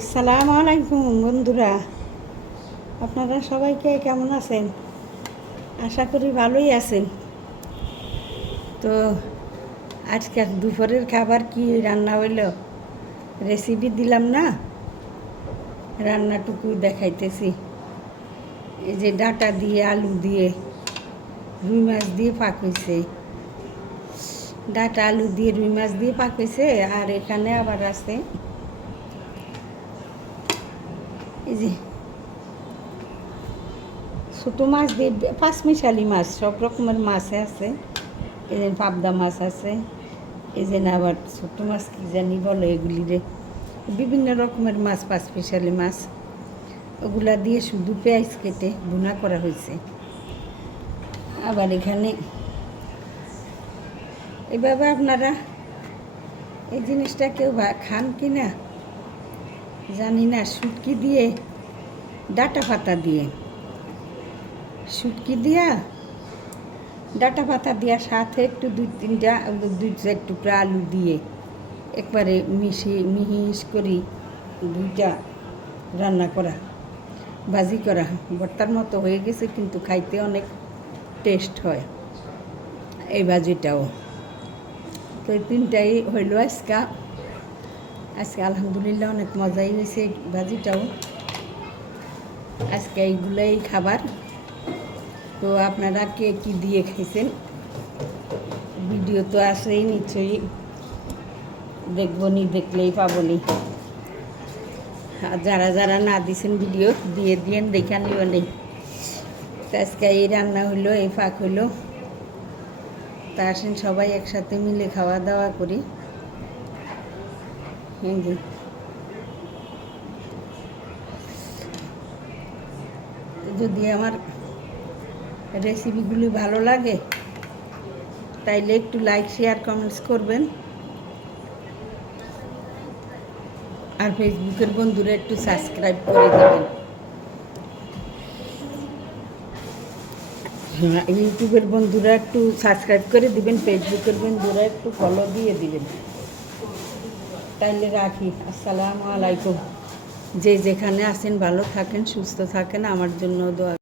আসসালামু আলাইকুম, বন্ধুরা। আপনারা সবাইকে কেমন আছেন? আশা করি ভালোই আছেন। তো আজকের দুপুরের খাবার কি রান্না হইল? রেসিপি দিলাম না। রান্নাটুকু দেখাইতেছি। এই যে ডাটা দিয়ে, আলু দিয়ে, রুই মাছ দিয়ে পাক হয়েছে ডাটা, আলু দিয়ে, রুই মাছ দিয়ে পাক হয়েছে আর এখানে আবার আছে এই যে। ছোটো মাছ দিয়ে পাঁচ মিশালি মাছ, সব রকমের মাছ আছে। এই যে পাবদা মাছ আছে। এই যে আবার ছোটো মাছ কী জানি বলে এগুলি রে। বিভিন্ন রকমের মাছ, পাঁচমিশালি মাছ। ওগুলা দিয়ে শুধু পেঁয়াজ কেটে ভুনা করা হয়েছে। আবার এখানে এভাবে আপনারা এই জিনিসটা কেউ খান কি না? জানি না, শুটকি দিয়ে, ডাটা পাতা দিয়ে। শুটকি দিয়া, ডাটা পাতা দিয়া সাথে একটু দুই তিনটা, দুই চার টুকরা আলু দিয়ে একবারে মিশিয়ে মিহিস করি, দুইটা রান্না করা, ভাজি করা। ভর্তার মতো হয়ে গেছে, কিন্তু খাইতে অনেক টেস্ট হয় এই ভাজিটাও। তো তিনটাই হইল আজকা। আজকে আলহামদুলিল্লাহ অনেক মজাই হয়েছে ভাজিটাও। আজকে এইগুলোই খাবার। তো আপনারা কে কি দিয়ে খাইছেন? ভিডিও তো আসেই নিশ্চয়ই। দেখব নি, দেখলেই পাবো নি। আর যারা যারা না দিছেন ভিডিও, দিয়ে দিয়েন, দেখা নিও নেই আজকে এই রান্না হইল, এই ফাঁক হইল। তা আসেন সবাই একসাথে মিলে খাওয়া দাওয়া করি। যদি আমার রেসিপিগুলি ভালো লাগে তাইলে একটু লাইক শেয়ার কমেন্টস করবেন। আর ফেসবুকের বন্ধুরা একটু সাবস্ক্রাইব করে দেবেন। হ্যাঁ, ইউটিউবের বন্ধুরা একটু সাবস্ক্রাইব করে দিবেন ফেসবুকের বন্ধুরা একটু ফলো দিয়ে দিবেন। তাইলে রাখি। আসসালামু আলাইকুম। যে যেখানে আছেন ভালো থাকেন সুস্থ থাকেন আমার জন্য দোয়া